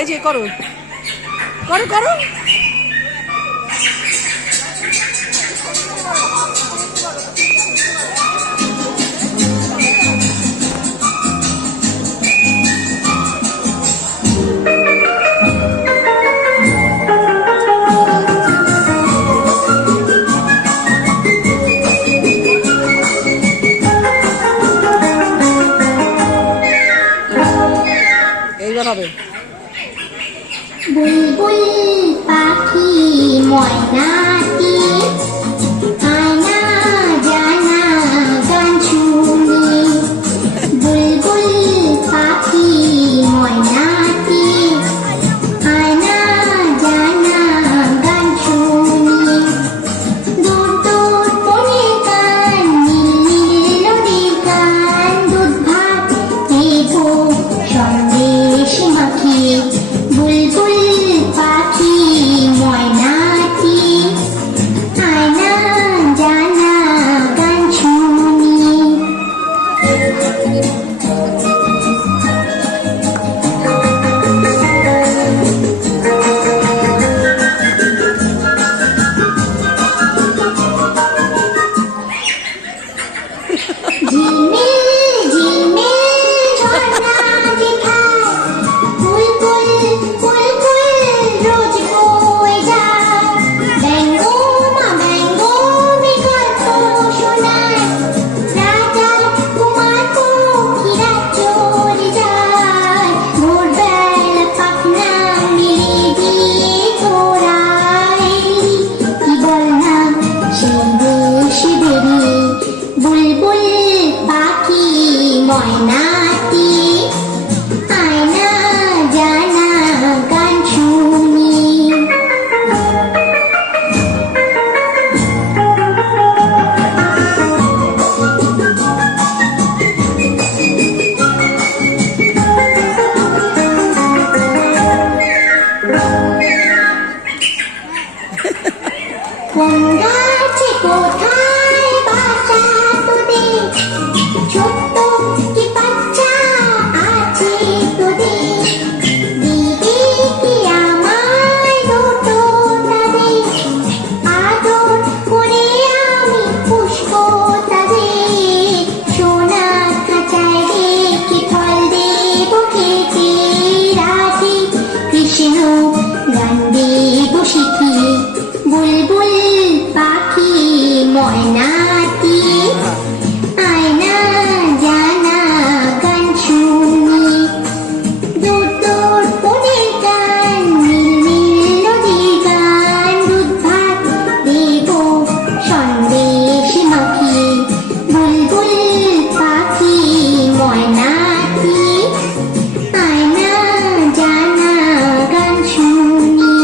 এই যে করো করো করো এইবার হবে বুলবুল পাখি ময়নাটি আয়না জানা গান শুনি বুলবুল পাখি ময়নাটি আয়না জানা গান শুনি দূর দূর বনে গান নীল নীল নদীর গান দুধ ভাত দেবো সন্দেশ মাখিয়ে বুলবুল পাখি ময়নাটি আয়না জানা গান শুনি ঝিলমিল ঝিলমিল ঝর্ণা যেখায় বুলবুল বুলবুল রোজ বয়ে যায় ব্যঙ্গ মা ব্যঙ্গ গল্প শোনায় রাজা কুমার পক্ষীরা চলে যায় ভোরবেলা পাখনা মেলে দিয়ে তোরা এলি কি বল না সেই দেশে বেরিয়ে বুলবুল পাখি ময়নাটি আয়না জানা গান শুনি কোন গাছে কোথায় বাসা তোদের ছোট্ট কি বাচ্চা আছে তোদের দিদি কি আমায় দুটো তাদের আদর করে আমি পুষ্প তাদের সোনা খাঁচায় রেখে ফল দেব খেতে রাতে কৃষ্ণ গান দেব শিখিয়ে বুলবুল পাখি ময়নাটি আয়না জানা গান শুনি দূর দূর বনের গান নীল নীল নদীর গান দুধ ভাত দেব সন্দেশ মাখিয়ে বুলবুল পাখি ময়নাটি আয়না জানা গান শুনি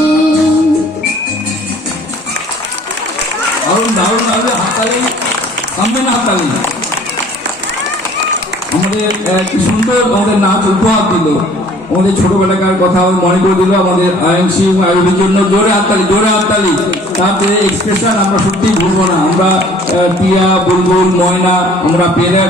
দারুণ হাততালি থামবেন না হাততালি আমাদের কি সুন্দর আমাদের নাচ উপহার দিল আমাদের ছোটবেলাকার কথা মনে করে দিল আমাদের আইএনসি এবং আইওবির জন্য জোরে হাততালি তারপরে এক্সপ্রেশন আমরা সত্যি ভুলবো না আমরা টিয়া বুলবুল ময়না আমরা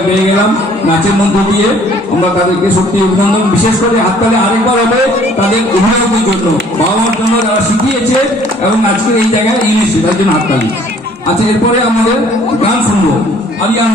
পেয়ে গেলাম নাচের মধ্য দিয়ে আমরা তাদেরকে সত্যি অভিনন্দন বিশেষ করে হাততালি আরেকবার হবে তাদের অভিভাবকদের জন্য বাবা মার জন্য যারা শিখিয়েছে এবং আজকের এই জায়গায় এনেছে তার জন্য হাততালি। আচ্ছা এরপরে আমাদের গান শুনবো আলিয়ান।